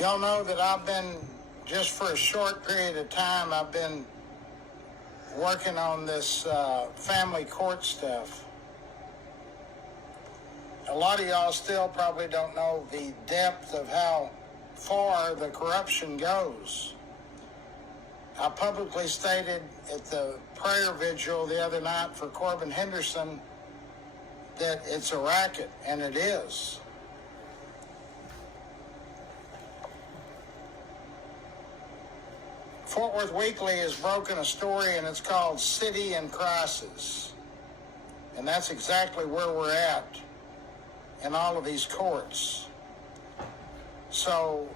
Y'all know that I've been, just for a short period of time, I've been working on this family court stuff. A lot of y'all still probably don't know the depth of how far the corruption goes. I publicly stated at the prayer vigil the other night for Corbin Henderson that it's a racket, and it is. Fort Worth Weekly has broken a story, and it's called City in Crisis. And that's exactly where we're at in all of these courts. So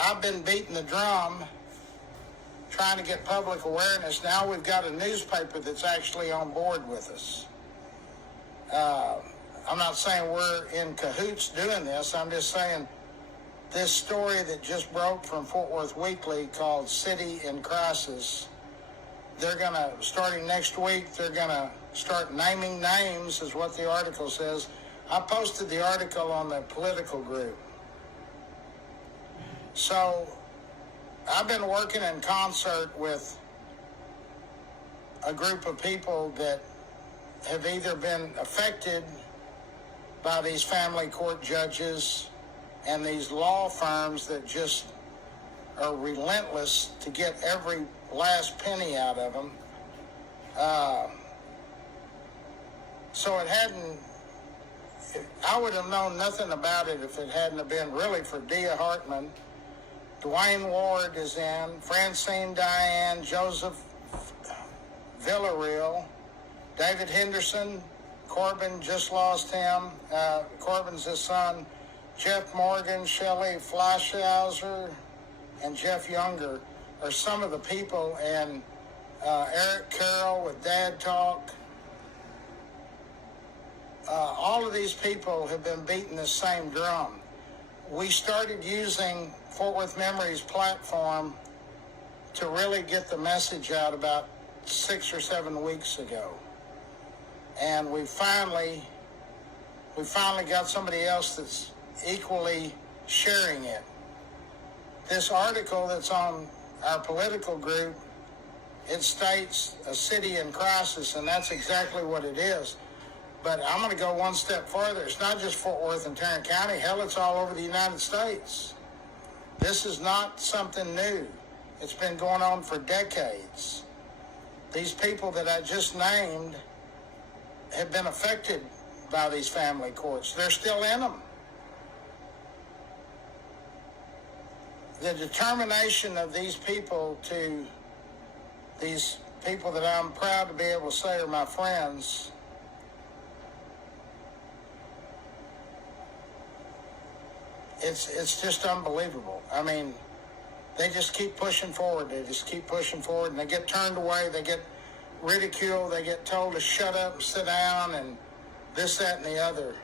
I've been beating the drum, trying to get public awareness. Now we've got a newspaper that's actually on board with us. I'm not saying we're in cahoots doing this. I'm just saying this story that just broke from Fort Worth Weekly called City in Crisis, they're going to, starting next week, they're going to start naming names, is what the article says. I posted the article on the political group. So I've been working in concert with a group of people that have either been affected by these family court judges and these law firms that just are relentless to get every last penny out of them. So I would have known nothing about it if it hadn't have been really for Dia Hartman. Dwayne Ward is in, Francine Diane, Joseph Villarreal, David Henderson, Corbin just lost him, Corbin's his son, Jeff Morgan, Shelley Fleischhauser, and Jeff Younger are some of the people, and Eric Carroll with Dad Talk. All of these people have been beating the same drum. We started using Fort Worth Memories platform to really get the message out about 6 or 7 weeks ago. And we finally got somebody else that's equally sharing it. This article that's on our political group, it states a city in crisis, and that's exactly what it is. But I'm going to go one step further. It's not just Fort Worth and Tarrant County. Hell, it's all over the United States. This is not something new. It's been going on for decades. These people that I just named have been affected by these family courts. They're still in them. The determination of these people that I'm proud to be able to say are my friends, it's just unbelievable. I mean, they just keep pushing forward. They just keep pushing forward, and they get turned away. They get ridiculed. They get told to shut up and sit down and this, that, and the other.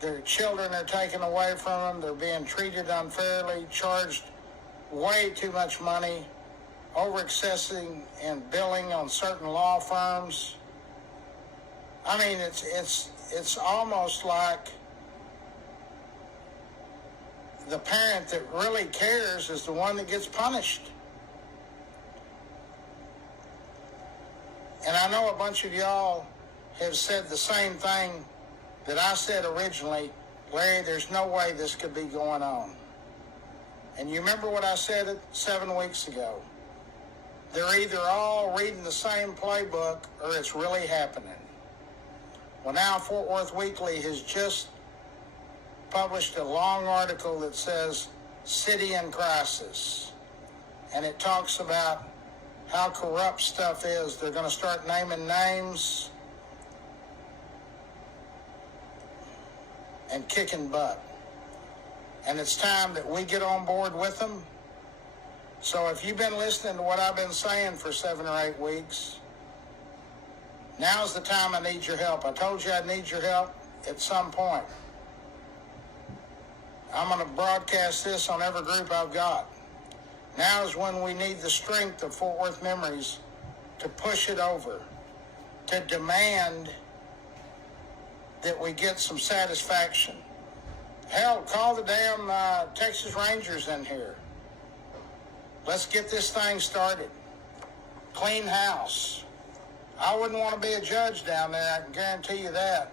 Their children are taken away from them. They're being treated unfairly, charged way too much money, over-accessing and billing on certain law firms. I mean, it's almost like the parent that really cares is the one that gets punished. And I know a bunch of y'all have said the same thing that I said originally. Larry, there's no way this could be going on. And you remember what I said 7 weeks ago. They're either all reading the same playbook or it's really happening. Well, now Fort Worth Weekly has just published a long article that says City in Crisis. And it talks about how corrupt stuff is. They're going to start naming names and kicking butt. And it's time that we get on board with them. So if you've been listening to what I've been saying for 7 or 8 weeks, now's the time I need your help. I told you I'd need your help at some point. I'm going to broadcast this on every group I've got. Now is when we need the strength of Fort Worth Memories to push it over, to demand that we get some satisfaction. Hell, call the damn Texas Rangers in here. Let's get this thing started. Clean house. I wouldn't want to be a judge down there, I can guarantee you that.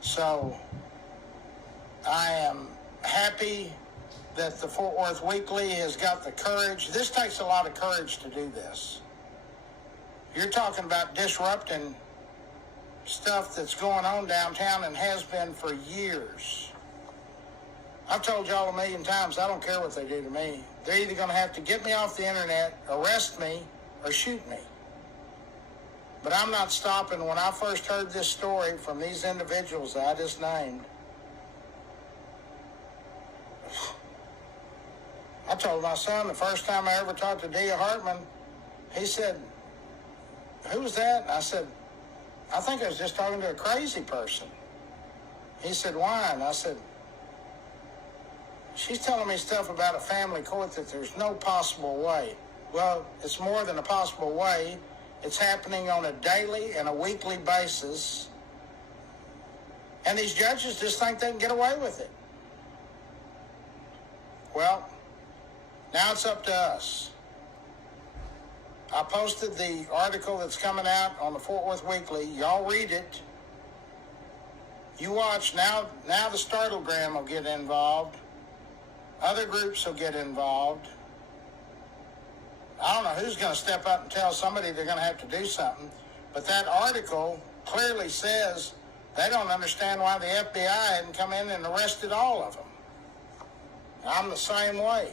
So, I am happy that the Fort Worth Weekly has got the courage. This takes a lot of courage to do this. You're talking about disrupting stuff that's going on downtown and has been for years. I've told y'all a million times, I don't care what they do to me. They're either going to have to get me off the internet, arrest me, or shoot me. But I'm not stopping. When I first heard this story from these individuals that I just named, I told my son the first time I ever talked to Dia Hartman, he said, "Who's that?" And I said, "I think I was just talking to a crazy person." He said, "Why?" And I said, "She's telling me stuff about a family court that there's no possible way." Well, it's more than a possible way. It's happening on a daily and a weekly basis. And these judges just think they can get away with it. Well, now it's up to us. I posted the article that's coming out on the Fort Worth Weekly. Y'all read it. You watch. Now the Startlegram will get involved. Other groups will get involved. I don't know who's going to step up and tell somebody they're going to have to do something. But that article clearly says they don't understand why the FBI hadn't come in and arrested all of them. I'm the same way.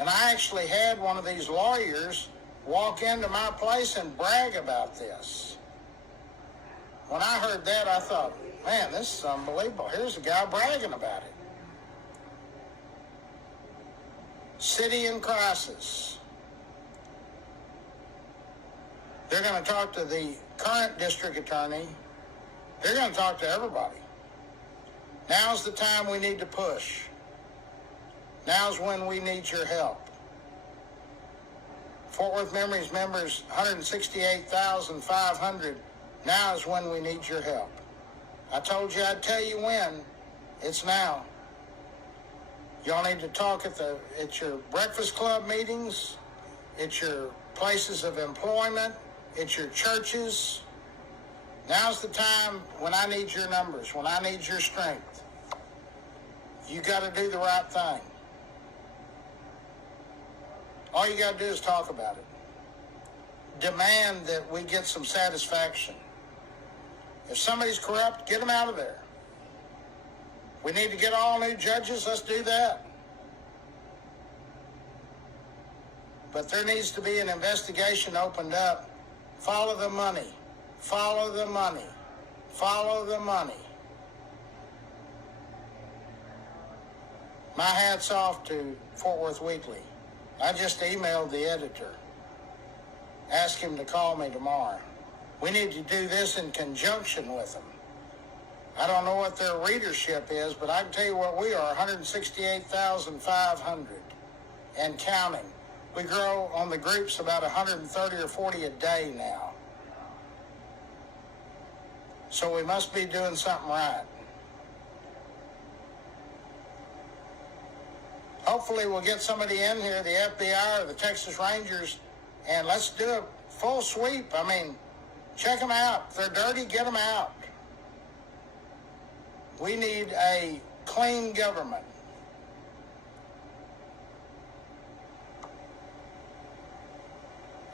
And I actually had one of these lawyers walk into my place and brag about this. When I heard that, I thought, man, this is unbelievable. Here's a guy bragging about it. City in crisis. They're going to talk to the current district attorney. They're going to talk to everybody. Now's the time we need to push. Now's when we need your help. Fort Worth Memories members, 168,500. Now is when we need your help. I told you I'd tell you when. It's now. Y'all need to talk at your breakfast club meetings, at your places of employment, at your churches. Now's the time when I need your numbers, when I need your strength. You got to do the right thing. All you got to do is talk about it. Demand that we get some satisfaction. If somebody's corrupt, get them out of there. We need to get all new judges, let's do that. But there needs to be an investigation opened up. Follow the money. Follow the money. Follow the money. My hat's off to Fort Worth Weekly. I just emailed the editor. Ask him to call me tomorrow. We need to do this in conjunction with them. I don't know what their readership is, but I can tell you what we are, 168,500 and counting. We grow on the groups about 130 or 40 a day now. So we must be doing something right. Hopefully we'll get somebody in here, the FBI or the Texas Rangers, and let's do a full sweep. I mean, check them out. If they're dirty, get them out. We need a clean government.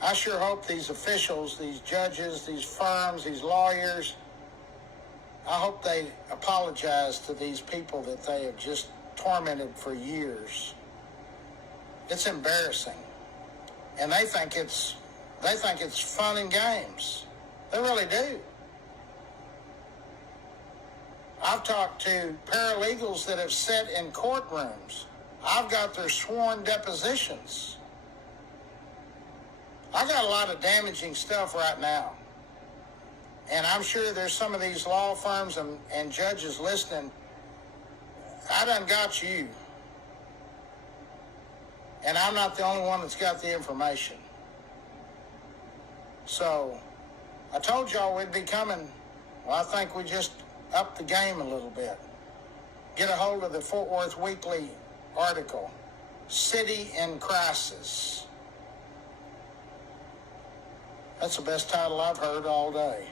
I sure hope these officials, these judges, these firms, these lawyers, I hope they apologize to these people that they have just tormented for years. It's embarrassing. And they think it's fun and games. They really do. I've talked to paralegals that have sat in courtrooms. I've got their sworn depositions. I got a lot of damaging stuff right now. And I'm sure there's some of these law firms and judges listening. I done got you. And I'm not the only one that's got the information. So I told y'all we'd be coming. Well, I think we just upped the game a little bit. Get a hold of the Fort Worth Weekly article, City in Crisis. That's the best title I've heard all day.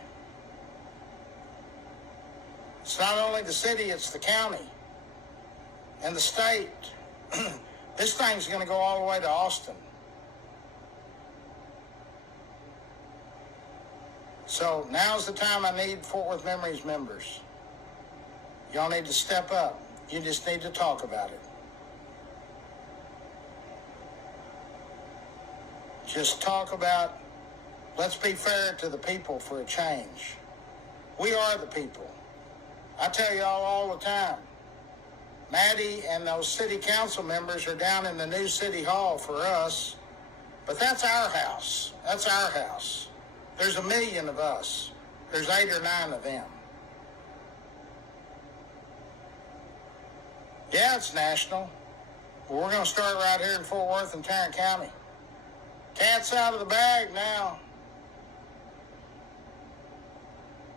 It's not only the city, it's the county and the state. This thing's going to go all the way to Austin. So now's the time I need Fort Worth Memories members. Y'all need to step up. You just need to talk about it. Just talk about, let's be fair to the people for a change. We are the people. I tell y'all all the time, Maddie and those city council members are down in the new city hall for us, but that's our house. That's our house. There's 1 million of us. There's 8 or 9 of them. Yeah, it's national. But we're going to start right here in Fort Worth and Tarrant County. Cat's out of the bag now.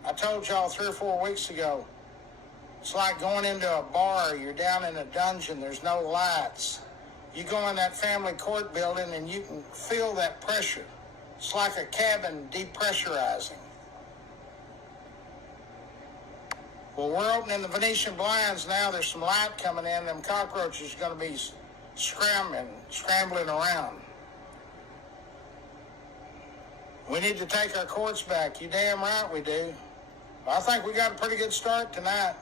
I told y'all 3 or 4 weeks ago, it's like going into a bar. You're down in a dungeon. There's no lights. You go in that family court building and you can feel that pressure. It's like a cabin depressurizing. Well, we're opening the Venetian blinds now. There's some light coming in. Them cockroaches are going to be scrambling around. We need to take our courts back. You damn right we do. I think we got a pretty good start tonight.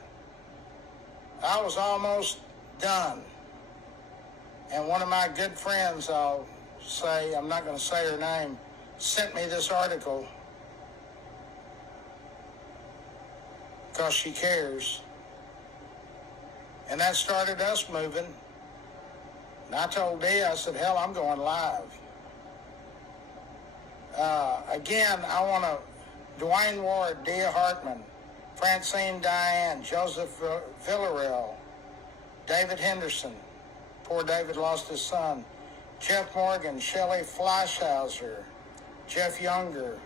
I was almost done. And one of my good friends, I'll say, I'm not going to say her name, sent me this article because she cares. And that started us moving. And I told Dee, I said, hell, I'm going live. Again, I want to, Dwayne Ward, Dia Hartman, Francine Diane, Joseph Villarreal, David Henderson, poor David lost his son, Jeff Morgan, Shelley Fleischhauser, Jeff Younger,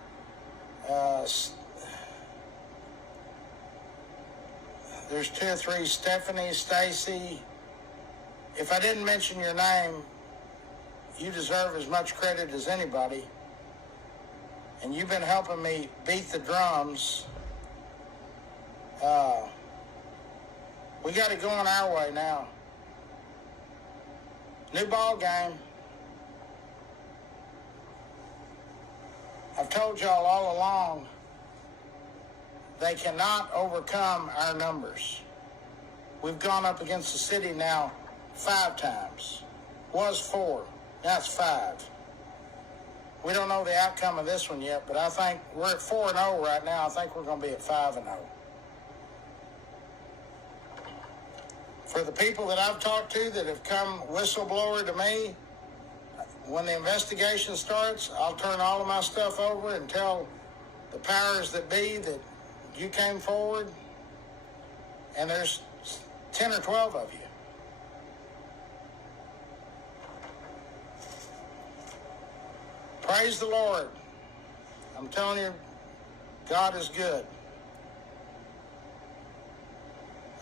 there's 2 or 3, Stephanie, Stacy. If I didn't mention your name, you deserve as much credit as anybody. And you've been helping me beat the drums. We got it going our way now. New ball game. I've told y'all all along, they cannot overcome our numbers. We've gone up against the city now 5 times. Was 4, now it's 5. We don't know the outcome of this one yet, but I think we're at 4-0 right now. I think we're going to be at 5-0. For the people that I've talked to that have come whistleblower to me, when the investigation starts, I'll turn all of my stuff over and tell the powers that be that you came forward, and there's 10 or 12 of you. Praise the Lord. I'm telling you, God is good.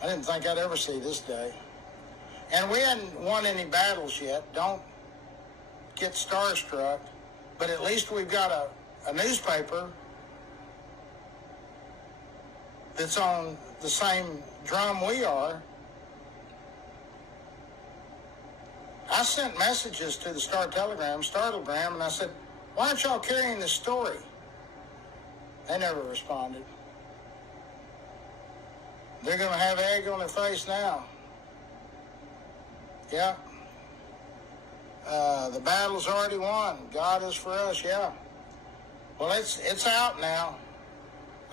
I didn't think I'd ever see this day. And we hadn't won any battles yet. Don't get starstruck. But at least we've got a newspaper that's on the same drum we are. I sent messages to the Startlegram, and I said, why aren't y'all carrying this story? They never responded. They're going to have egg on their face now. Yeah. The battle's already won. God is for us, yeah. Well, it's out now.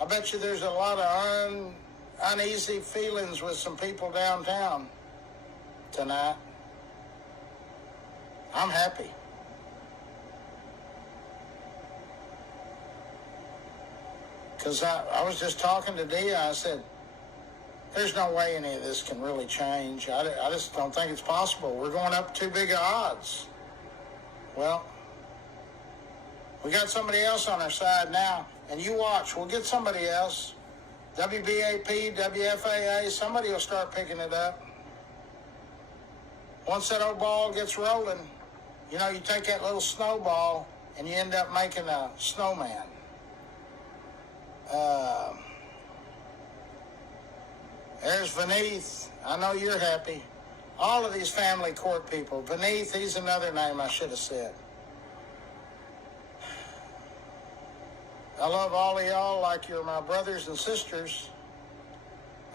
I bet you there's a lot of uneasy feelings with some people downtown tonight. I'm happy. Because I was just talking to Dia. I said, there's no way any of this can really change. I just don't think it's possible. We're going up too big of odds. Well, We got somebody else on our side now, and you watch. We'll get somebody else. WBAP, WFAA, somebody will start picking it up. Once that old ball gets rolling, you know, you take that little snowball and you end up making a snowman. There's Vineeth. I know you're happy. All of these family court people. Vineeth, he's another name I should have said. I love all of y'all like you're my brothers and sisters.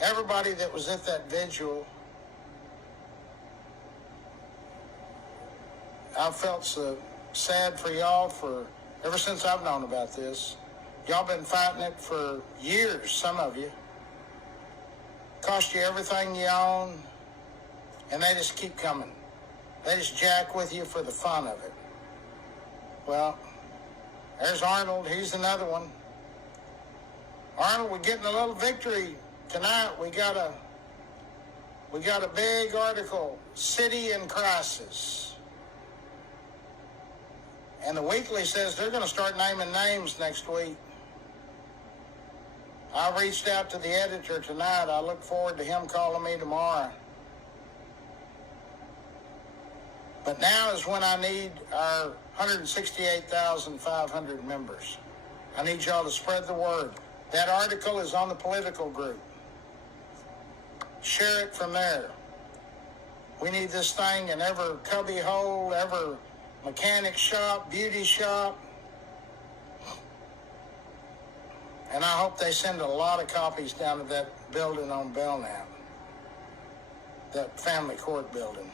Everybody that was at that vigil, I've felt so sad for y'all ever since I've known about this. Y'all been fighting it for years, some of you. Cost you everything you own, and they just keep coming. They just jack with you for the fun of it. Well, there's Arnold. He's another one. Arnold, we're getting a little victory tonight. We got a big article, City in Crisis. And the Weekly says they're going to start naming names next week. I reached out to the editor tonight. I look forward to him calling me tomorrow. But now is when I need our 168,500 members. I need y'all to spread the word. That article is on the political group. Share it from there. We need this thing in every cubby hole, every mechanic shop, beauty shop. And I hope they send a lot of copies down to that building on Belknap, that family court building.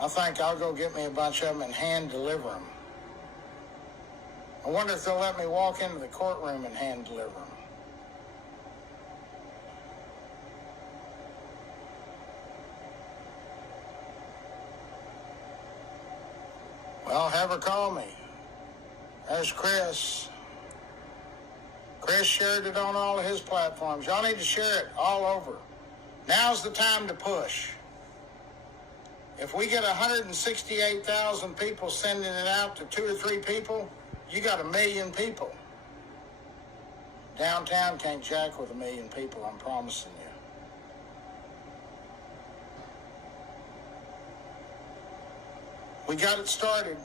I think I'll go get me a bunch of them and hand deliver them. I wonder if they'll let me walk into the courtroom and hand deliver them. Well, have her call me. There's Chris. Chris shared it on all of his platforms. Y'all need to share it all over. Now's the time to push. If we get 168,000 people sending it out to 2 or 3 people, you got 1 million people. Downtown can't jack with 1 million people, I'm promising you. We got it started.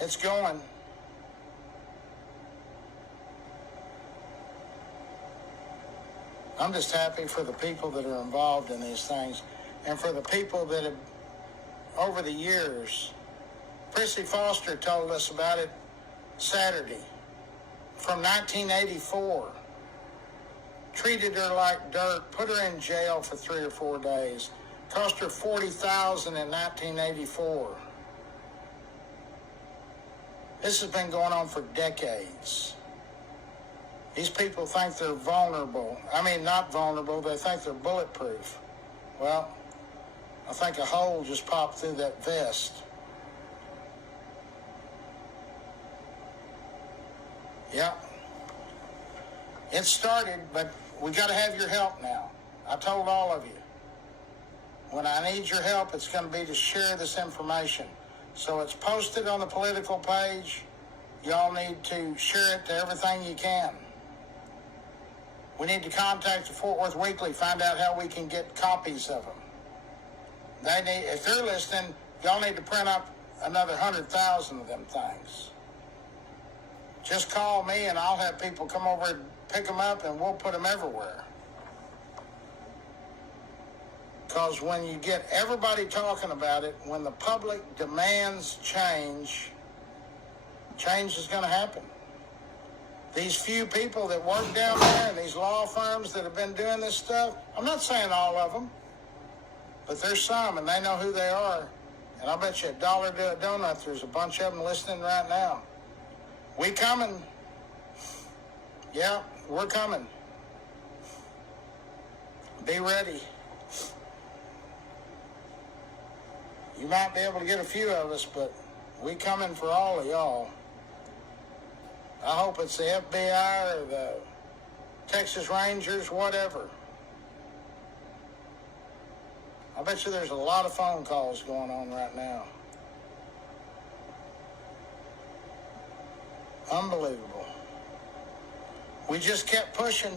It's going. I'm just happy for the people that are involved in these things and for the people that have, over the years, Prissy Foster told us about it Saturday, from 1984. Treated her like dirt, put her in jail for 3 or 4 days, cost her $40,000 in 1984. This has been going on for decades. These people think they're vulnerable. I mean, not vulnerable, they think they're bulletproof. Well, I think a hole just popped through that vest. Yeah. It started, but we got to have your help now. I told all of you. When I need your help, it's going to be to share this information. So it's posted on the political page. Y'all need to share it to everything you can. We need to contact the Fort Worth Weekly, find out how we can get copies of them. If they're listening, y'all need to print up another 100,000 of them things. Just call me and I'll have people come over and pick them up and we'll put them everywhere. Because when you get everybody talking about it, when the public demands change, change is going to happen. These few people that work down there and these law firms that have been doing this stuff, I'm not saying all of them, but there's some and they know who they are. And I'll bet you $1 to a donut, there's a bunch of them listening right now. We coming. Yeah, we're coming. Be ready. You might be able to get a few of us, but we coming for all of y'all. I hope it's the FBI or the Texas Rangers, whatever. I bet you there's a lot of phone calls going on right now. Unbelievable. We just kept pushing.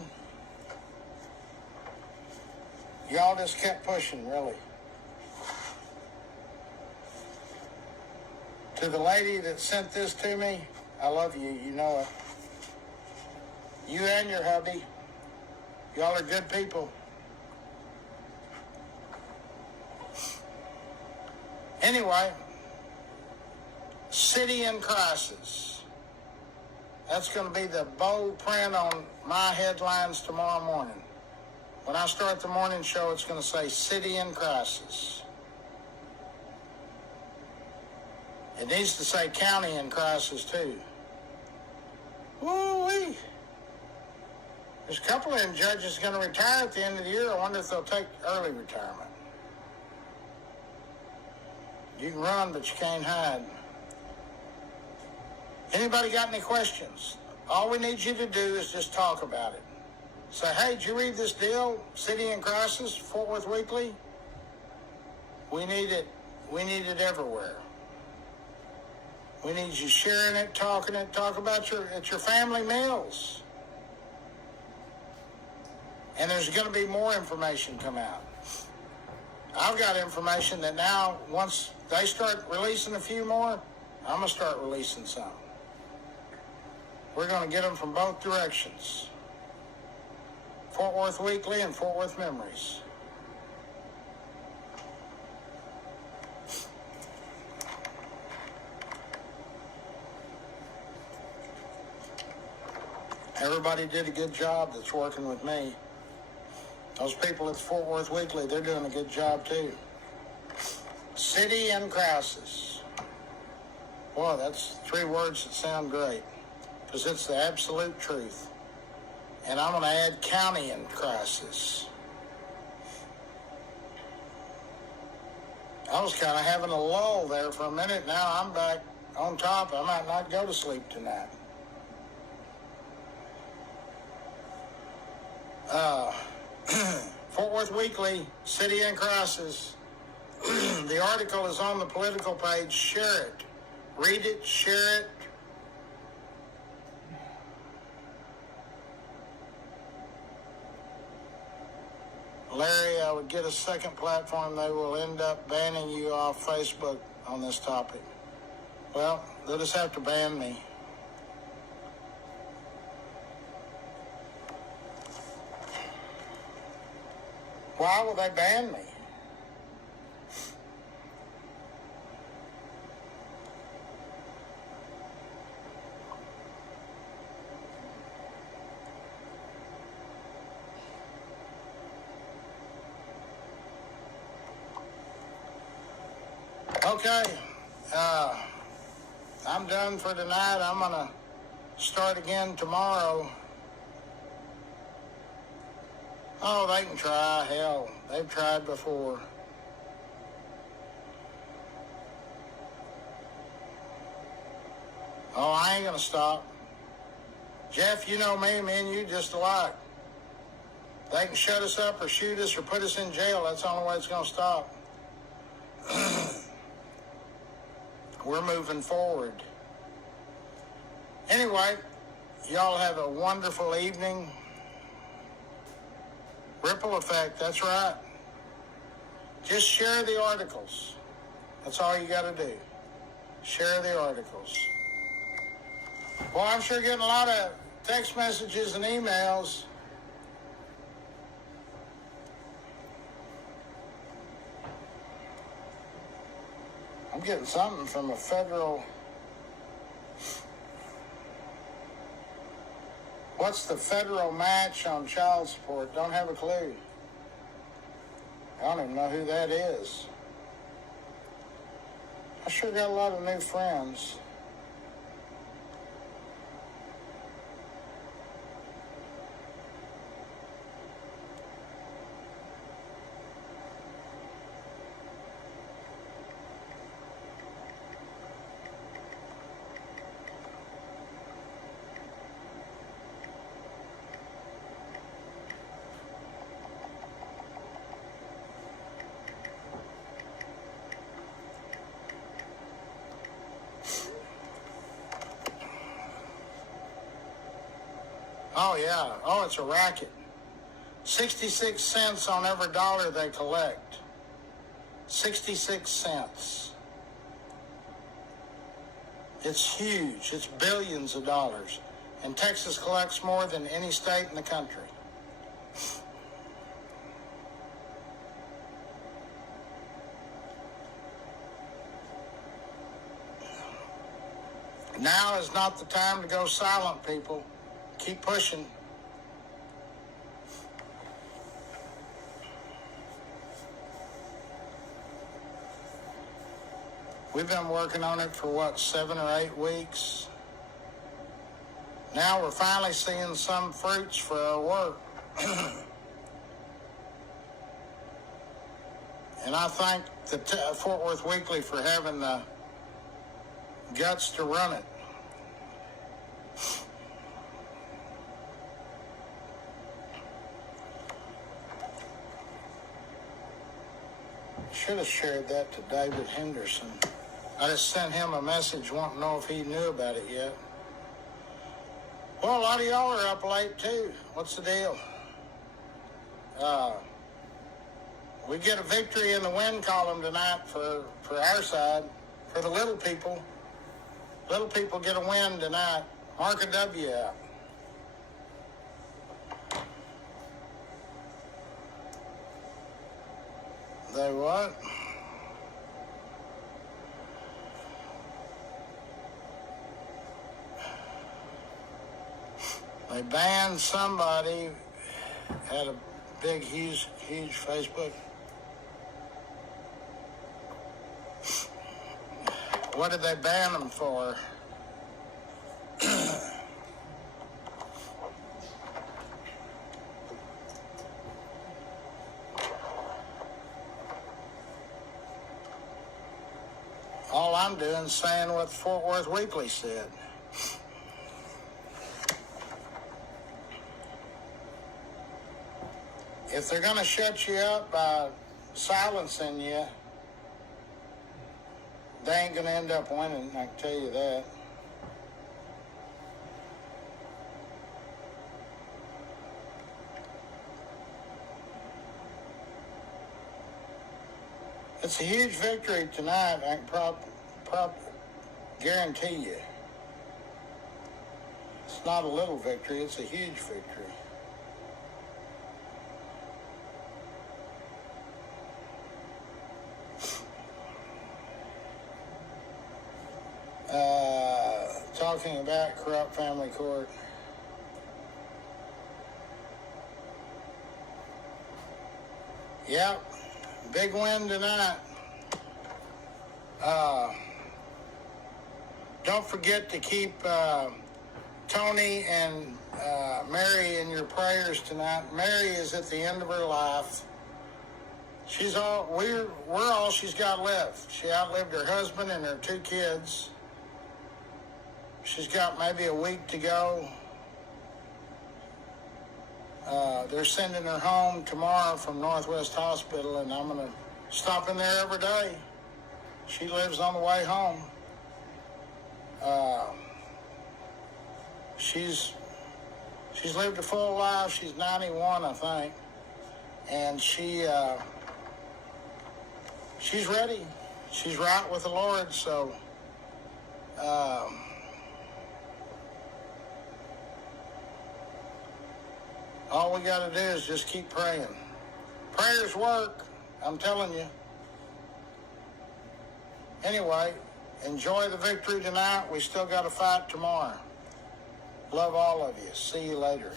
Y'all just kept pushing, really. To the lady that sent this to me, I love you, you know it. You and your hubby, y'all are good people. Anyway, city in crisis. That's going to be the bold print on my headlines tomorrow morning. When I start the morning show, it's going to say city in crisis. It needs to say county in crisis, too. Woo-wee. There's a couple of them judges going to retire at the end of the year. I wonder if they'll take early retirement. You can run, but you can't hide. Anybody got any questions? All we need you to do is just talk about it. Say, hey, did you read this deal, City in Crisis, Fort Worth Weekly? We need it. We need it everywhere. We need you sharing it, talk about at your family meals. And there's going to be more information come out. I've got information that now, once they start releasing a few more, I'm going to start releasing some. We're going to get them from both directions. Fort Worth Weekly and Fort Worth Memories. Everybody did a good job that's working with me. Those people at the Fort Worth Weekly, they're doing a good job too. City in crisis. Boy, that's 3 words that sound great, because it's the absolute truth. And I'm going to add county in crisis. I was kind of having a lull there for a minute. Now I'm back on top. I might not go to sleep tonight. Fort Worth Weekly, City in Crisis. The article is on the political page. Share it. Read it, share it. Larry, I would get a second platform. They will end up banning you off Facebook on this topic. Well, they'll just have to ban me. Why will they ban me? Okay, I'm done for tonight. I'm going to start again tomorrow. Oh, they can try. Hell, they've tried before. Oh, I ain't going to stop. Jeff, you know me and you just alike. They can shut us up or shoot us or put us in jail. That's the only way it's going to stop. We're moving forward. Anyway, y'all have a wonderful evening. Ripple effect, that's right. Just share the articles. That's all you got to do. Share the articles. Well, I'm sure getting a lot of text messages and emails. I'm getting something from a federal... What's the federal match on child support? Don't have a clue. I don't even know who that is. I sure got a lot of new friends. Oh, yeah. Oh, it's a racket. 66 cents on every dollar they collect. 66 cents. It's huge. It's billions of dollars. And Texas collects more than any state in the country. Now is not the time to go silent, people. Keep pushing. We've been working on it for, 7 or 8 weeks? Now we're finally seeing some fruits for our work. And I thank the Fort Worth Weekly for having the guts to run it. Should have shared that to David Henderson. I just sent him a message wanting to know if he knew about it yet. Well, a lot of y'all are up late too. What's the deal? We get a victory in the win column tonight for our side, for the little people. Little people get a win tonight. Mark a W out. They what? They banned somebody, had a big, huge Facebook. What did they ban them for? All I'm doing is saying what the Fort Worth Weekly said. If they're going to shut you up by silencing you, they ain't going to end up winning, I can tell you that. It's a huge victory tonight, I can guarantee you. It's not a little victory, it's a huge victory. Talking about corrupt family court. Yep, big win tonight. Don't forget to keep Tony and Mary in your prayers tonight. Mary is at the end of her life. We're all she's got left. She outlived her husband and her 2 kids. She's got maybe a week to go. They're sending her home tomorrow from Northwest Hospital, and I'm going to stop in there every day. She lives on the way home. She's lived a full life. She's 91, I think, and she's ready. She's right with the Lord, so all we got to do is just keep praying. Prayers work, I'm telling you. Anyway, enjoy the victory tonight. We still got to fight tomorrow. Love all of you. See you later.